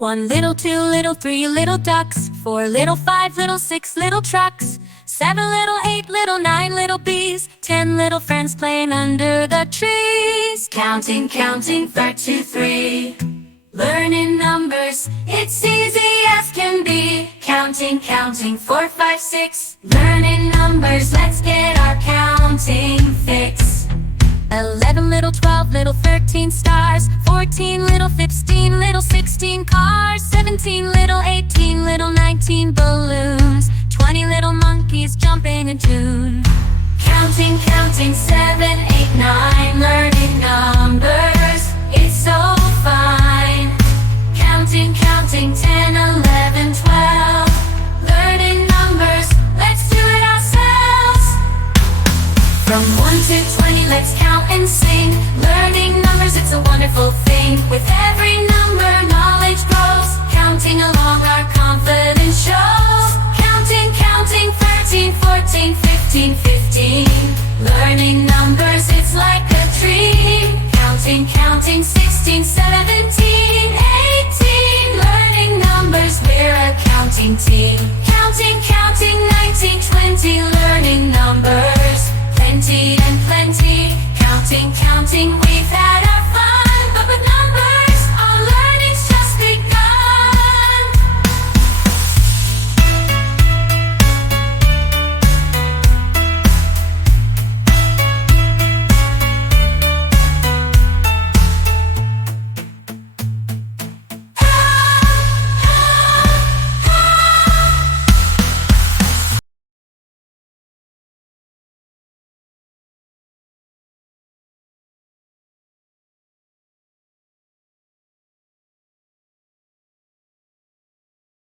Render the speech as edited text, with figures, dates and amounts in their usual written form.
One little, two little, three little ducks, four little, five little, six little trucks, seven little, eight little, nine little bees, 10 little friends playing under the trees. Counting, counting, 3. Learning numbers, it's easy as can be. Counting, counting, 4, 5, 6. Learning numbers, let's get our counting fix. 11 little, 12 little, 13 stars, 14 little, 15 little, 16 cars, 17 little, 18 little, 19 balloons, 20 little monkeys jumping in tune. Counting, counting, 7, 8, 9. Learning numbers, it's so fine. Counting, counting, 10, 11, 12. Learning numbers, let's do it ourselves. From 1 to 20, let's count and sing. Learning numbers, it's a wonderful thing. With every number, knowledge grows. Counting along, our confidence shows. Counting, counting, 13, 14, 15, 15. Learning numbers, it's like a dream. Counting, counting, 16, 17, 18. Learning numbers, we're a counting team. Counting, counting, 19, 20. Learning numbers, plenty and plenty. Counting, counting, we've had